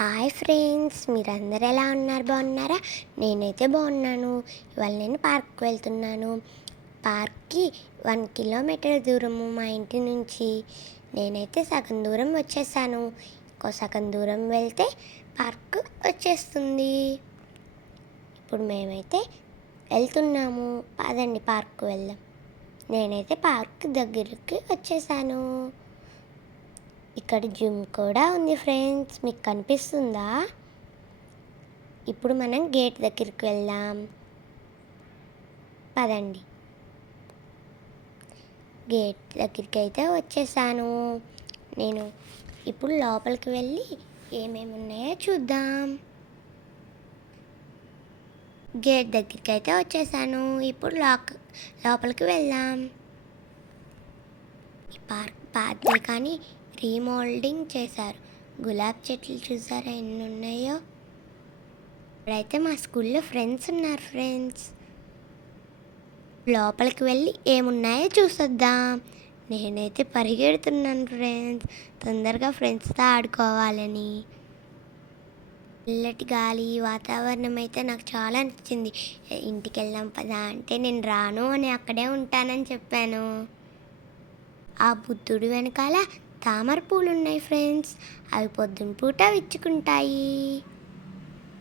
Hi friends, మీరందరూ ఎలా ఉన్నారు? బాగున్నారా? నేనైతే బాగున్నాను. ఇవాళ నేను పార్క్కి వెళ్తున్నాను. పార్క్కి 1 కిలోమీటర్ దూరము మా ఇంటి నుంచి. నేనైతే సగం దూరం వచ్చేసాను. ఇంకో సగం దూరం వెళ్తే పార్క్ వచ్చేస్తుంది. ఇప్పుడు మేమైతే వెళ్తున్నాము. పదండి పార్క్కి వెళ్దాం. నేనైతే పార్క్ దగ్గరికి వచ్చేసాను. ఇక్కడ జిమ్ కూడా ఉంది ఫ్రెండ్స్, మీకు కనిపిస్తుందా? ఇప్పుడు మనం గేట్ దగ్గరికి వెళ్దాం. పదండి. గేట్ దగ్గరికి అయితే వచ్చేసాను. నేను ఇప్పుడు లోపలికి వెళ్ళి ఏమేమి ఉన్నాయో చూద్దాం. గేట్ దగ్గరికి అయితే వచ్చేసాను. ఇప్పుడు లోపలికి వెళ్దాం. ఈ పార్క్ పాతే కానీ రీమోల్డింగ్ చేశారు. గులాబీ చెట్లు చూసారా ఎన్ని ఉన్నాయో? ఇప్పుడైతే మా స్కూల్లో ఫ్రెండ్స్ ఉన్నారు ఫ్రెండ్స్. లోపలికి వెళ్ళి ఏమున్నాయో చూసొద్దాం. నేనైతే పరిగెడుతున్నాను ఫ్రెండ్స్, తొందరగా ఫ్రెండ్స్తో ఆడుకోవాలని. చల్లటి గాలి వాతావరణం అయితే నాకు చాలా నచ్చింది. ఇంటికి వెళ్దాం పదా అంటే నేను రాను అని అక్కడే ఉంటానని చెప్పాను. ఆ బుద్ధుడు వెనకాల తామర పూలు ఉన్నాయి ఫ్రెండ్స్, అవి పొద్దున పూట విచ్చుకుంటాయి.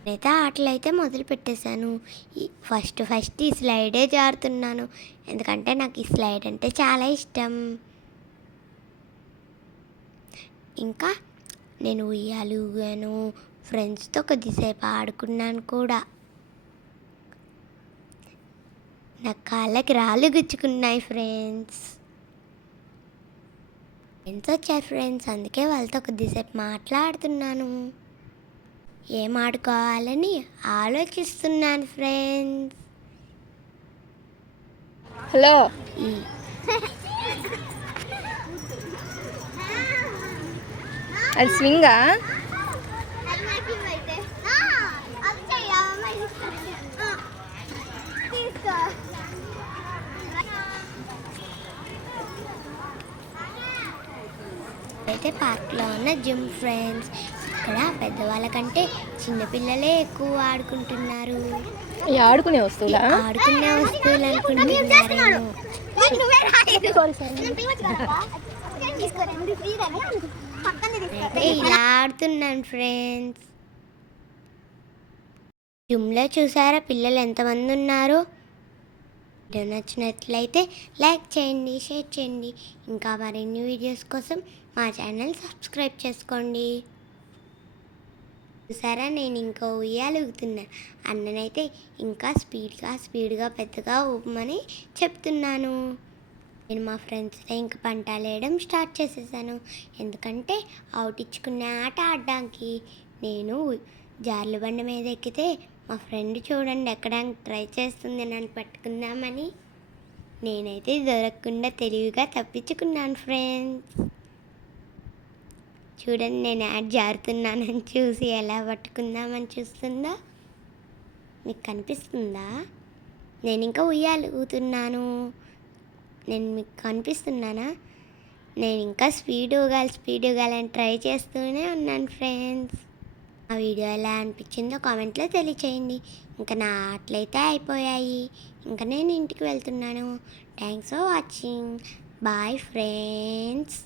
నేనైతే ఆటలు అయితే మొదలు పెట్టేశాను. ఫస్ట్ ఈ స్లైడే జారుతున్నాను, ఎందుకంటే నాకు ఈ స్లైడ్ అంటే చాలా ఇష్టం. ఇంకా నేను ఉయ్యాలు ఊగాను, ఫ్రెండ్స్తో కొద్దిసేపు ఆడుకున్నాను కూడా. నా కాళ్ళకి రాళ్ళు గుచ్చుకున్నాయి ఫ్రెండ్స్. ఫ్రెండ్స్ వచ్చారు ఫ్రెండ్స్, అందుకే వాళ్ళతో కొద్దిసేపు మాట్లాడుతున్నాను. ఏం ఆడుకోవాలని ఆలోచిస్తున్నాను ఫ్రెండ్స్. హలో, అది స్వింగా? అయితే పార్క్లో ఉన్న జిమ్ ఫ్రెండ్స్. ఇక్కడ పెద్దవాళ్ళ కంటే చిన్నపిల్లలే ఎక్కువ ఆడుకుంటున్నారు. ఆడుకునే వస్తువులా? ఆడుకునే వస్తువులు అనుకుంటున్నారేమో. ఇలా ఆడుతున్నాను ఫ్రెండ్స్. జిమ్లో చూసారా పిల్లలు ఎంతమంది ఉన్నారు? వీడియో నచ్చినట్లయితే లైక్ చేయండి, షేర్ చేయండి. ఇంకా మరిన్ని వీడియోస్ కోసం మా ఛానల్ సబ్స్క్రైబ్ చేసుకోండి. చూసారా నేను ఇంకో ఉయ్యాలు ఊగుతున్నాను. అన్ననైతే ఇంకా స్పీడ్గా పెద్దగా ఊపమని చెప్తున్నాను. నేను మా ఫ్రెండ్స్తో ఇంక పంటాలేయడం స్టార్ట్ చేసేసాను, ఎందుకంటే అవుట్ ఇచ్చుకునే ఆట ఆడడానికి. నేను జార్ల బండి మీద ఎక్కితే మా ఫ్రెండ్ చూడండి ఎక్కడానికి ట్రై చేస్తుంది నన్ను పట్టుకుందామని. నేనైతే దొరకకుండా తెలివిగా తప్పించుకున్నాను ఫ్రెండ్స్. చూడండి నేను జారుతున్నానని చూసి ఎలా పట్టుకుందామని చూస్తుందో మీకు కనిపిస్తుందా? నేను ఇంకా ఉయ్యాలు ఊగుతున్నాను. నేను మీకు కనిపిస్తున్నానా? నేను ఇంకా స్పీడ్ ఊగాలని ట్రై చేస్తూనే ఉన్నాను ఫ్రెండ్స్. ఆ వీడియో ఎలా అనిపించిందో కామెంట్లో తెలియచేయండి. ఇంకా నా ఆటలైతే అయిపోయాయి, ఇంకా నేను ఇంటికి వెళ్తున్నాను. Thanks for watching. Bye friends.